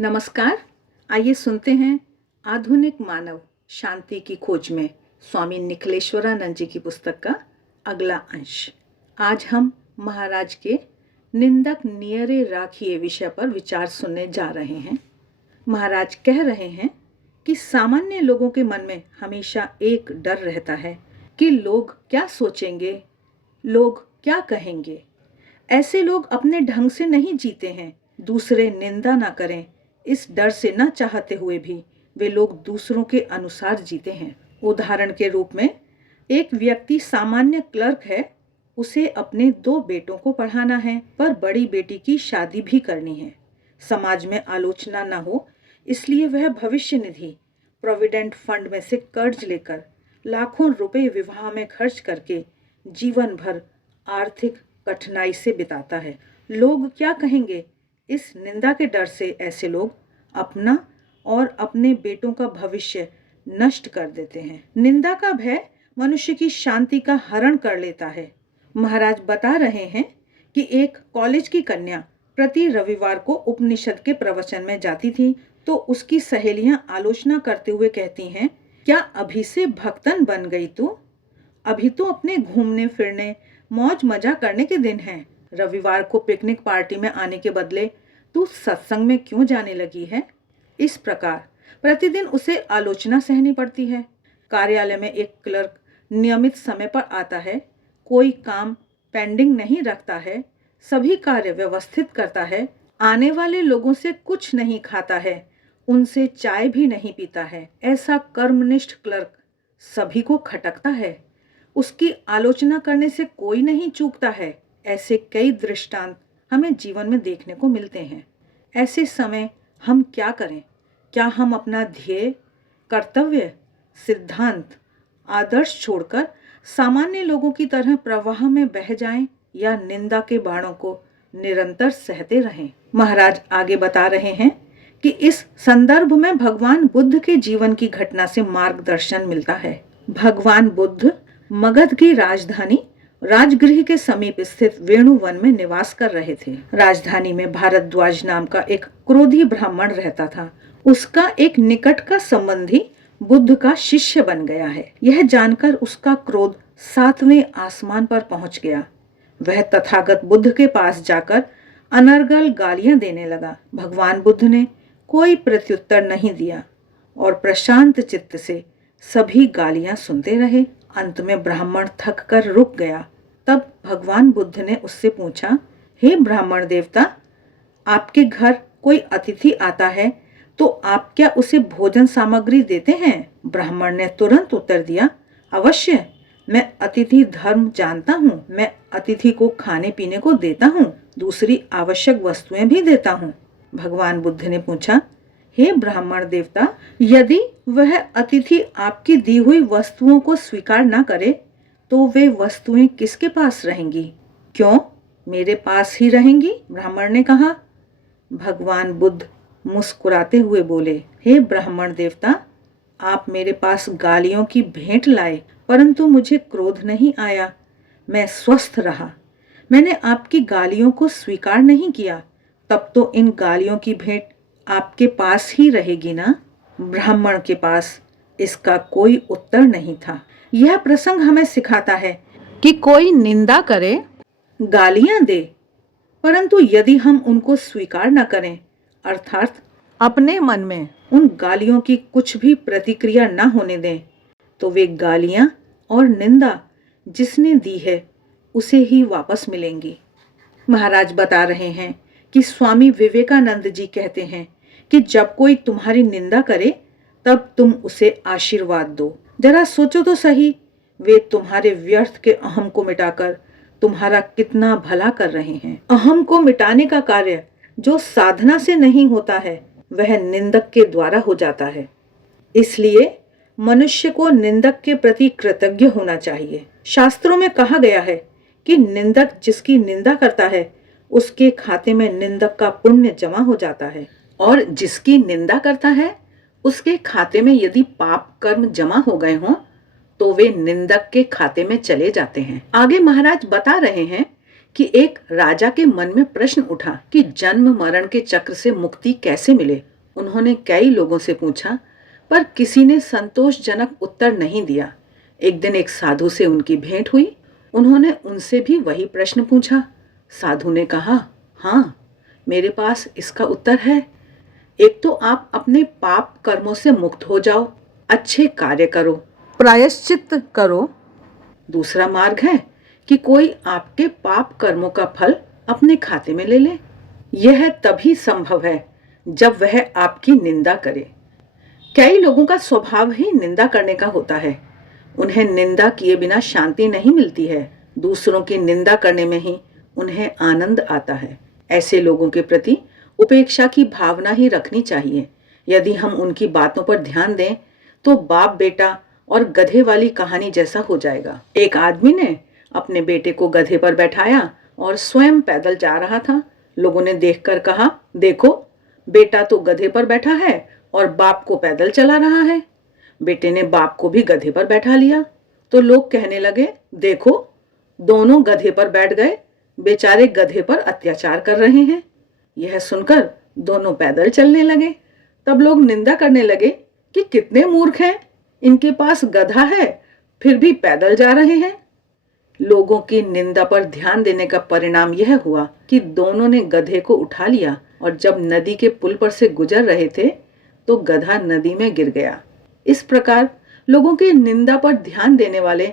नमस्कार। आइए सुनते हैं आधुनिक मानव शांति की खोज में स्वामी निखिलेश्वरानंद जी की पुस्तक का अगला अंश। आज हम महाराज के निंदक नियरे राखिए विषय पर विचार सुनने जा रहे हैं। महाराज कह रहे हैं कि सामान्य लोगों के मन में हमेशा एक डर रहता है कि लोग क्या सोचेंगे, लोग क्या कहेंगे। ऐसे लोग अपने ढंग से नहीं जीते हैं, दूसरे निंदा ना करें इस डर से न चाहते हुए भी वे लोग दूसरों के अनुसार जीते हैं। उदाहरण के रूप में एक व्यक्ति सामान्य क्लर्क है, उसे अपने 2 बेटों को पढ़ाना है पर बड़ी बेटी की शादी भी करनी है। समाज में आलोचना न हो इसलिए वह भविष्य निधि प्रोविडेंट फंड में से कर्ज लेकर लाखों रुपए विवाह में खर्च करके जीवन भर आर्थिक कठिनाई से बिताता है। लोग क्या कहेंगे, इस निंदा के डर से ऐसे लोग अपना और अपने बेटों का भविष्य नष्ट कर देते हैं। निंदा का भय मनुष्य की शांति का हरण कर लेता है। महाराज बता रहे हैं कि एक कॉलेज की कन्या प्रति रविवार को उपनिषद के प्रवचन में जाती थी तो उसकी सहेलियां आलोचना करते हुए कहती हैं, क्या अभी से भक्तन बन गई तू? अभी तो अपने घूमने फिरने मौज मजा करने के दिन हैं। रविवार को पिकनिक पार्टी में आने के बदले तू सत्संग में क्यों जाने लगी है? इस प्रकार प्रतिदिन उसे आलोचना सहनी पड़ती है। कार्यालय में एक क्लर्क नियमित समय पर आता है, कोई काम पेंडिंग नहीं रखता है, सभी कार्य व्यवस्थित करता है, आने वाले लोगों से कुछ नहीं खाता है, उनसे चाय भी नहीं पीता है। ऐसा कर्मनिष्ठ क्लर्क सभी को खटकता है, उसकी आलोचना करने से कोई नहीं चूकता है। ऐसे कई दृष्टांत हमें जीवन में देखने को मिलते हैं। ऐसे समय हम क्या करें? क्या हम अपना ध्येय, कर्तव्य, सिद्धांत, आदर्श छोड़कर सामान्य लोगों की तरह प्रवाह में बह जाएं या निंदा के बाणों को निरंतर सहते रहें? महाराज आगे बता रहे हैं कि इस संदर्भ में भगवान बुद्ध के जीवन की घटना से मार्गदर्शन मिलता है। भगवान बुद्ध मगध की राजधानी राजगृह के समीप स्थित वेणुवन में निवास कर रहे थे। राजधानी में भारद्वाज नाम का एक क्रोधी ब्राह्मण रहता था। उसका एक निकट का संबंधी बुद्ध का शिष्य बन गया है। यह जानकर उसका क्रोध 7वें आसमान पर पहुंच गया। वह तथागत बुद्ध के पास जाकर अनर्गल गालियां देने लगा। भगवान बुद्ध ने कोई प्रत्युत्तर नहीं दिया और प्रशांत चित्त से सभी गालियां सुनते रहे। अंत में ब्राह्मण थक कर रुक गया। तब भगवान बुद्ध ने उससे पूछा, हे ब्राह्मण देवता, आपके घर कोई अतिथि आता है तो आप क्या उसे भोजन सामग्री देते हैं? ब्राह्मण ने तुरंत उत्तर दिया, अवश्य, मैं अतिथि धर्म जानता हूँ। मैं अतिथि को खाने पीने को देता हूँ, दूसरी आवश्यक वस्तुएं भी देता हूँ। भगवान बुद्ध ने पूछा, हे ब्राह्मण देवता, यदि वह अतिथि आपकी दी हुई वस्तुओं को स्वीकार न करे तो वे वस्तुएं किसके पास रहेंगी? क्यों, मेरे पास ही रहेंगी? ब्राह्मण ने कहा। भगवान बुद्ध मुस्कुराते हुए बोले, हे ब्राह्मण देवता, आप मेरे पास गालियों की भेंट लाए परंतु मुझे क्रोध नहीं आया। मैं स्वस्थ रहा। मैंने आपकी गालियों को स्वीकार नहीं किया, तब तो इन गालियों की भेंट आपके पास ही रहेगी ना? ब्राह्मण के पास इसका कोई उत्तर नहीं था। यह प्रसंग हमें सिखाता है कि कोई निंदा करे, गालियां दे, परंतु यदि हम उनको स्वीकार न करें, अर्थात अपने मन में उन गालियों की कुछ भी प्रतिक्रिया न होने दें, तो वे गालियां और निंदा जिसने दी है उसे ही वापस मिलेंगी। महाराज बता रहे हैं कि स्वामी विवेकानंद जी कहते हैं कि जब कोई तुम्हारी निंदा करे तब तुम उसे आशीर्वाद दो। जरा सोचो तो सही, वे तुम्हारे व्यर्थ के अहम को मिटाकर तुम्हारा कितना भला कर रहे हैं। अहम को मिटाने का कार्य जो साधना से नहीं होता है वह निंदक के द्वारा हो जाता है। इसलिए मनुष्य को निंदक के प्रति कृतज्ञ होना चाहिए। शास्त्रों में कहा गया है कि निंदक जिसकी निंदा करता है उसके खाते में निंदक का पुण्य जमा हो जाता है और जिसकी निंदा करता है उसके खाते में यदि पाप कर्म जमा हो गए हों तो वे निंदक के खाते में चले जाते हैं। आगे महाराज बता रहे हैं कि एक राजा के मन में प्रश्न उठा कि जन्म मरण के चक्र से मुक्ति कैसे मिले। उन्होंने कई लोगों से पूछा, पर किसी ने संतोषजनक उत्तर नहीं दिया। एक दिन एक साधु से उनकी भेंट हुई। उन्होंने उनसे भी वही प्रश्न पूछा। साधु ने कहा, हाँ, मेरे पास इसका उत्तर है। एक तो आप अपने पाप कर्मों से मुक्त हो जाओ, अच्छे कार्य करो, प्रायश्चित करो। दूसरा मार्ग है कि कोई आपके पाप कर्मों का फल अपने खाते में ले ले। यह तभी संभव है जब वह आपकी निंदा करे। कई लोगों का स्वभाव ही निंदा करने का होता है। उन्हें निंदा किए बिना शांति नहीं मिलती है। दूसरों की निंदा करने में ही उन्हें आनंद आता है। ऐसे लोगों के प्रति उपेक्षा की भावना ही रखनी चाहिए। यदि हम उनकी बातों पर ध्यान दें तो बाप बेटा और गधे वाली कहानी जैसा हो जाएगा। एक आदमी ने अपने बेटे को गधे पर बैठाया और स्वयं पैदल जा रहा था। लोगों ने देखकर कहा, देखो, बेटा तो गधे पर बैठा है और बाप को पैदल चला रहा है। बेटे ने बाप को भी गधे पर बैठा लिया तो लोग कहने लगे, देखो, दोनों गधे पर बैठ गए, बेचारे गधे पर अत्याचार कर रहे हैं। यह सुनकर दोनों पैदल चलने लगे। तब लोग निंदा करने लगे कि कितने मूर्ख हैं, इनके पास गधा है फिर भी पैदल जा रहे हैं। लोगों की निंदा पर ध्यान देने का परिणाम यह हुआ कि दोनों ने गधे को उठा लिया और जब नदी के पुल पर से गुजर रहे थे तो गधा नदी में गिर गया। इस प्रकार लोगों की निंदा पर ध्यान देने वाले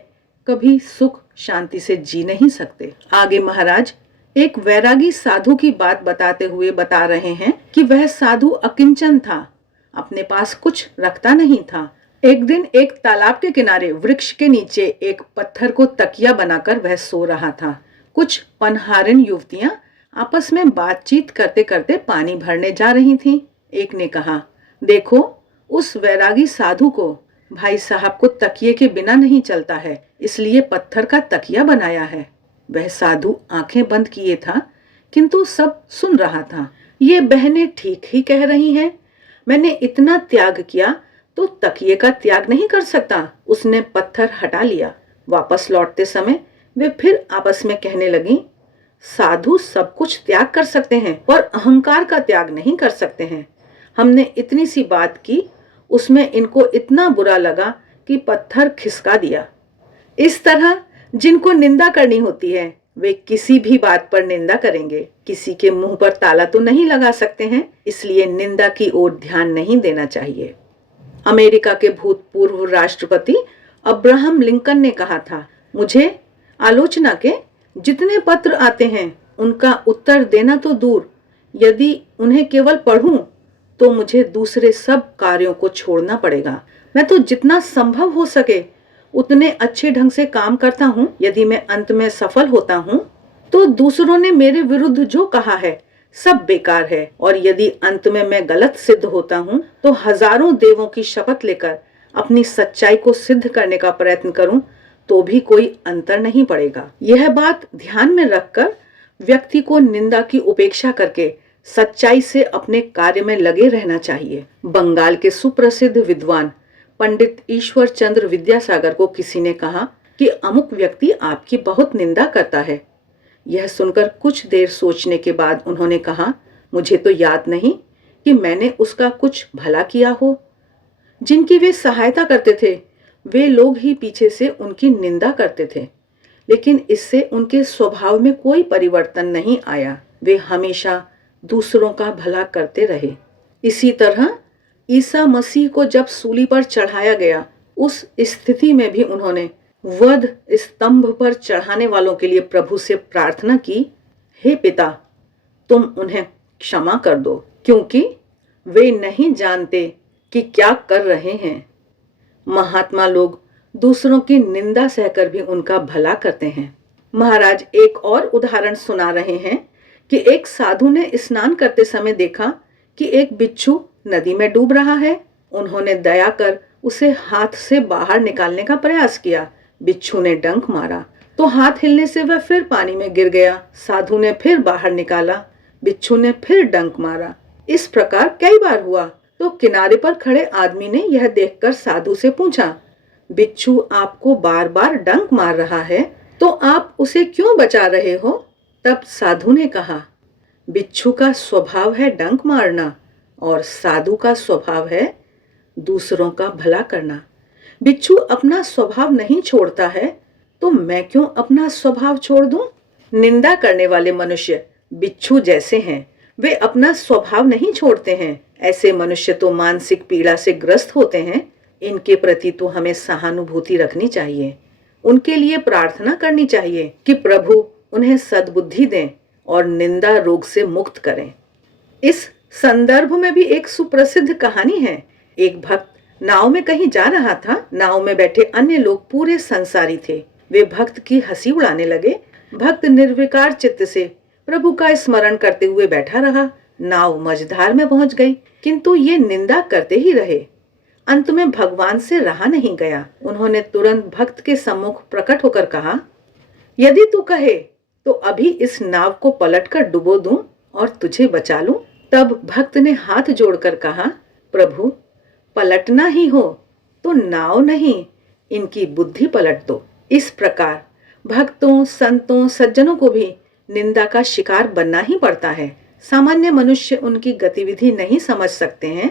कभी सुख शांति से जी नहीं सकते। आगे महाराज एक वैरागी साधु की बात बताते हुए बता रहे हैं कि वह साधु अकिंचन था, अपने पास कुछ रखता नहीं था। एक दिन एक तालाब के किनारे वृक्ष के नीचे एक पत्थर को तकिया बनाकर वह सो रहा था। कुछ पनहारिन युवतियां आपस में बातचीत करते करते पानी भरने जा रही थीं। एक ने कहा, देखो, उस वैरागी साधु को भाई साहब को तकिए के बिना नहीं चलता है, इसलिए पत्थर का तकिया बनाया है। वह साधु आंखें बंद किए था किंतु सब सुन रहा था। ये बहनें ठीक ही कह रही हैं, मैंने इतना त्याग किया तो तकिए का त्याग नहीं कर सकता। उसने पत्थर हटा लिया। वापस लौटते समय वे फिर आपस में कहने लगी, साधु सब कुछ त्याग कर सकते हैं पर अहंकार का त्याग नहीं कर सकते हैं। हमने इतनी सी बात की, उसमें इनको इतना बुरा लगा कि पत्थर खिसका दिया। इस तरह जिनको निंदा करनी होती है वे किसी भी बात पर निंदा करेंगे। किसी के मुंह पर ताला तो नहीं लगा सकते हैं, इसलिए निंदा की ओर ध्यान नहीं देना चाहिए। अमेरिका के भूतपूर्व राष्ट्रपति अब्राहम लिंकन ने कहा था, मुझे आलोचना के जितने पत्र आते हैं उनका उत्तर देना तो दूर, यदि उन्हें केवल पढ़ूं तो मुझे दूसरे सब कार्यों को छोड़ना पड़ेगा। मैं तो जितना संभव हो सके उतने अच्छे ढंग से काम करता हूँ। यदि मैं अंत में सफल होता हूँ तो दूसरों ने मेरे विरुद्ध जो कहा है सब बेकार है, और यदि अंत में मैं गलत सिद्ध होता हूँ तो हजारों देवों की शपथ लेकर अपनी सच्चाई को सिद्ध करने का प्रयत्न करूं तो भी कोई अंतर नहीं पड़ेगा। यह बात ध्यान में रखकर व्यक्ति को निंदा की उपेक्षा करके सच्चाई से अपने कार्य में लगे रहना चाहिए। बंगाल के सुप्रसिद्ध विद्वान पंडित ईश्वर चंद्र विद्यासागर को किसी ने कहा कि अमुक व्यक्ति आपकी बहुत निंदा करता है। यह सुनकर कुछ देर सोचने के बाद उन्होंने कहा, मुझे तो याद नहीं कि मैंने उसका कुछ भला किया हो। जिनकी वे सहायता करते थे वे लोग ही पीछे से उनकी निंदा करते थे, लेकिन इससे उनके स्वभाव में कोई परिवर्तन नहीं आया। वे हमेशा दूसरों का भला करते रहे। इसी तरह ईसा मसीह को जब सूली पर चढ़ाया गया, उस स्थिति में भी उन्होंने वध स्तंभ पर चढ़ाने वालों के लिए प्रभु से प्रार्थना की, हे पिता, तुम उन्हें क्षमा कर दो, क्योंकि वे नहीं जानते कि क्या कर रहे हैं। महात्मा लोग दूसरों की निंदा सहकर भी उनका भला करते हैं। महाराज एक और उदाहरण सुना रहे हैं कि एक साधु ने स्नान करते समय देखा कि एक बिच्छू नदी में डूब रहा है। उन्होंने दया कर उसे हाथ से बाहर निकालने का प्रयास किया। बिच्छू ने डंक मारा तो हाथ हिलने से वह फिर पानी में गिर गया। साधु ने फिर बाहर निकाला, बिच्छू ने फिर डंक मारा। इस प्रकार कई बार हुआ तो किनारे पर खड़े आदमी ने यह देखकर साधु से पूछा, बिच्छू आपको बार बार डंक मार रहा है तो आप उसे क्यों बचा रहे हो? तब साधु ने कहा, बिच्छू का स्वभाव है डंक मारना, और साधु का स्वभाव है दूसरों का भला करना। बिच्छू अपना स्वभाव नहीं छोड़ता है तो मैं क्यों अपना स्वभाव छोड़ दूं? निंदा करने वाले मनुष्य बिच्छू जैसे हैं, वे अपना स्वभाव नहीं छोड़ते हैं। ऐसे मनुष्य तो मानसिक पीड़ा से ग्रस्त होते हैं। इनके प्रति तो हमें सहानुभूति रखनी चाहिए, उनके लिए प्रार्थना करनी चाहिए कि प्रभु उन्हें सद्बुद्धि दें और निंदा रोग से मुक्त करें। इस संदर्भ में भी एक सुप्रसिद्ध कहानी है। एक भक्त नाव में कहीं जा रहा था। नाव में बैठे अन्य लोग पूरे संसारी थे। वे भक्त की हंसी उड़ाने लगे। भक्त निर्विकार चित्त से प्रभु का स्मरण करते हुए बैठा रहा। नाव मझधार में पहुंच गई, किंतु ये निंदा करते ही रहे। अंत में भगवान से रहा नहीं गया। उन्होंने तुरंत भक्त के सम्मुख प्रकट होकर कहा, यदि तू कहे तो अभी इस नाव को पलटकर डुबो दूं और तुझे बचा लूं। तब भक्त ने हाथ जोड़कर कहा, प्रभु पलटना ही हो तो नाव नहीं, इनकी बुद्धि पलट दो। इस प्रकार भक्तों, संतों, सज्जनों को भी निंदा का शिकार बनना ही पड़ता है। सामान्य मनुष्य उनकी गतिविधि नहीं समझ सकते हैं,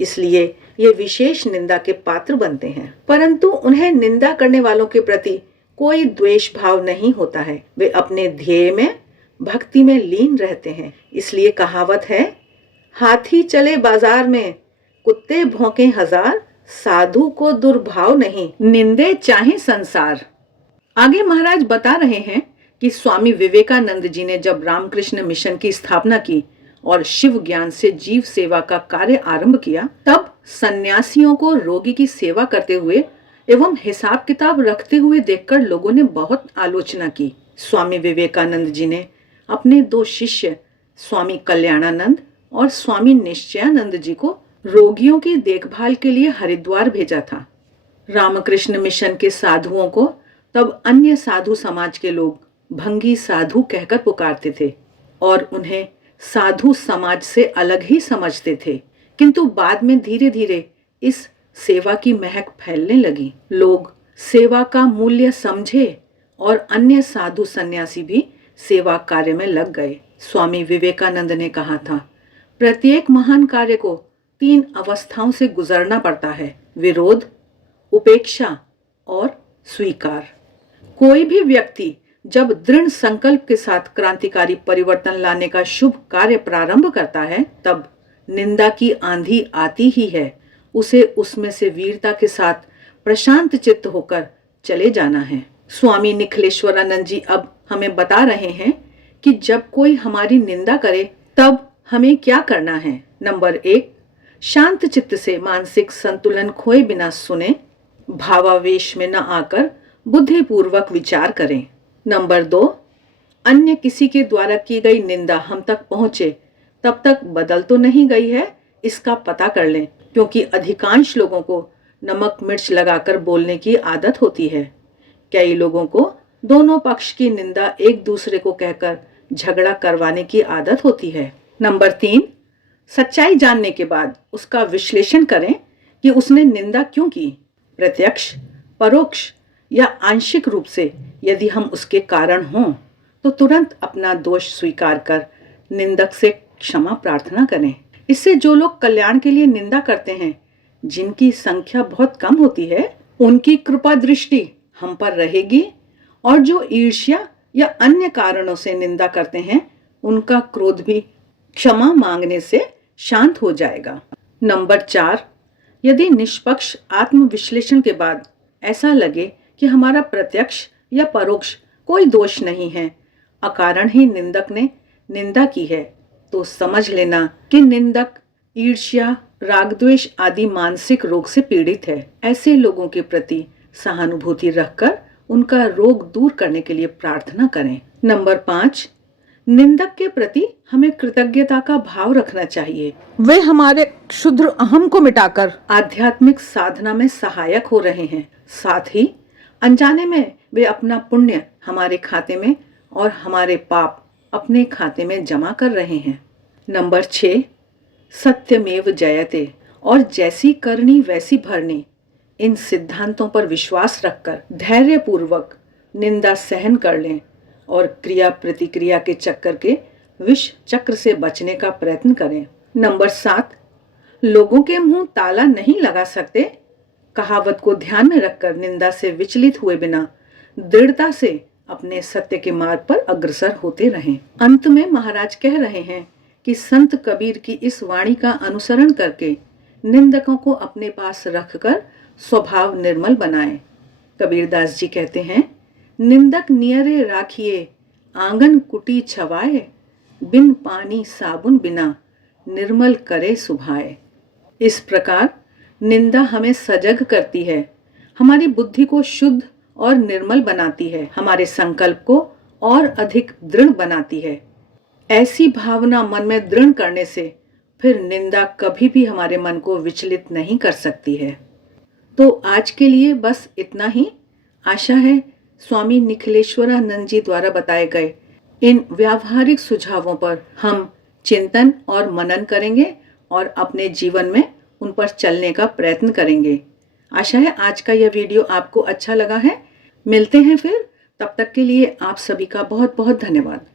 इसलिए ये विशेष निंदा के पात्र बनते हैं। परंतु उन्हें निंदा करने वालों के प्रति कोई द्वेष भाव नहीं होता है। वे अपने ध्येय में, भक्ति में लीन रहते हैं। इसलिए कहावत है, हाथी चले बाजार में, कुत्ते भौंके हजार, साधु को दुर्भाव नहीं, निंदे चाहे संसार। आगे महाराज बता रहे हैं कि स्वामी विवेकानंद जी ने जब रामकृष्ण मिशन की स्थापना की और शिव ज्ञान से जीव सेवा का कार्य आरंभ किया, तब सन्यासियों को रोगी की सेवा करते हुए एवं हिसाब किताब रखते हुए देखकर लोगों ने बहुत आलोचना की। स्वामी विवेकानंद जी ने अपने 2 शिष्य स्वामी कल्याणानंद और स्वामी निश्चयानंद जी को रोगियों की देखभाल के लिए हरिद्वार भेजा था। रामकृष्ण मिशन के साधुओं को तब अन्य साधु समाज के लोग भंगी साधु कहकर पुकारते थे और उन्हें साधु समाज से अलग ही समझते थे। किंतु बाद में धीरे धीरे इस सेवा की महक फैलने लगी। लोग सेवा का मूल्य समझे और अन्य साधु सन्यासी भी सेवा कार्य में लग गए। स्वामी विवेकानंद ने कहा था, प्रत्येक महान कार्य को 3 अवस्थाओं से गुजरना पड़ता है, विरोध, उपेक्षा और स्वीकार। कोई भी व्यक्ति जब दृढ़ संकल्प के साथ क्रांतिकारी परिवर्तन लाने का शुभ कार्य प्रारंभ करता है, तब निंदा की आंधी आती ही है। उसे उसमें से वीरता के साथ प्रशांत चित्त होकर चले जाना है। स्वामी निखिलेश्वरानंद जी अब हमें बता रहे हैं कि जब कोई हमारी निंदा करे तब हमें क्या करना है। नंबर 1, शांत चित्त से मानसिक संतुलन खोए बिना सुने, भावावेश में न आकर बुद्धिपूर्वक विचार करें। नंबर 2, अन्य किसी के द्वारा की गई निंदा हम तक पहुंचे तब तक बदल तो नहीं गई है, इसका पता कर लें, क्योंकि अधिकांश लोगों को नमक मिर्च लगाकर बोलने की आदत होती है। कई लोगों को दोनों पक्ष की निंदा एक दूसरे को कहकर झगड़ा करवाने की आदत होती है। नंबर 3, सच्चाई जानने के बाद उसका विश्लेषण करें कि उसने निंदा क्यों की। प्रत्यक्ष, परोक्ष या आंशिक रूप से यदि हम उसके कारण हों तो तुरंत अपना दोष स्वीकार कर निंदक से क्षमा प्रार्थना करें। इससे जो लोग कल्याण के लिए निंदा करते हैं, जिनकी संख्या बहुत कम होती है, उनकी कृपा दृष्टि हम पर रहेगी और जो ईर्ष्या या अन्य कारणों से निंदा करते हैं, उनका क्रोध भी क्षमा मांगने से शांत हो जाएगा। नंबर 4, यदि निष्पक्ष आत्मविश्लेषण के बाद ऐसा लगे कि हमारा प्रत्यक्ष या परोक्ष कोई दोष नहीं है, अकारण ही निंदक ने निंदा की है, तो समझ लेना कि निंदक ईर्ष्या, रागद्वेष आदि मानसिक रोग से पीड़ित है। ऐसे लोगों के प्रति सहानुभूति रखकर उनका रोग दूर करने के लिए प्रार्थना करें। नंबर 5, निंदक के प्रति हमें कृतज्ञता का भाव रखना चाहिए। वे हमारे क्षुद्र अहम को मिटाकर आध्यात्मिक साधना में सहायक हो रहे हैं। साथ ही अनजाने में वे अपना पुण्य हमारे खाते में और हमारे पाप अपने खाते में जमा कर रहे हैं। नंबर 6, सत्यमेव जयते और जैसी करनी वैसी भरनी, इन सिद्धांतों पर विश्वास रखकर धैर्यपूर्वक निंदा सहन कर लें और क्रिया प्रतिक्रिया के चक्कर के विष चक्र से बचने का प्रयत्न करें। नंबर 7, लोगों के मुंह ताला नहीं लगा सकते। कहावत को ध्यान में रखकर निंदा से विचलित हुए बिना दृढ़ता से अपने सत्य के मार्ग पर अग्रसर होते रहें। अंत में महाराज कह रहे हैं कि संत कबीर की इस वाणी का अनुसरण करके निंदकों को अपने पास रखकर स्वभाव निर्मल बनाएं। कबीरदास जी कहते हैं, निंदक नियरे राखिए आंगन कुटी छवाए, बिन पानी साबुन बिना निर्मल करे सुभाए। इस प्रकार निंदा हमें सजग करती है, हमारी बुद्धि को शुद्ध और निर्मल बनाती है, हमारे संकल्प को और अधिक दृढ़ बनाती है। ऐसी भावना मन में दृढ़ करने से फिर निंदा कभी भी हमारे मन को विचलित नहीं कर सकती है। तो आज के लिए बस इतना ही। आशा है स्वामी निखिलेश्वरानंद जी द्वारा बताए गए इन व्यावहारिक सुझावों पर हम चिंतन और मनन करेंगे और अपने जीवन में उन पर चलने का प्रयत्न करेंगे। आशा है आज का यह वीडियो आपको अच्छा लगा है। मिलते हैं फिर, तब तक के लिए आप सभी का बहुत बहुत धन्यवाद।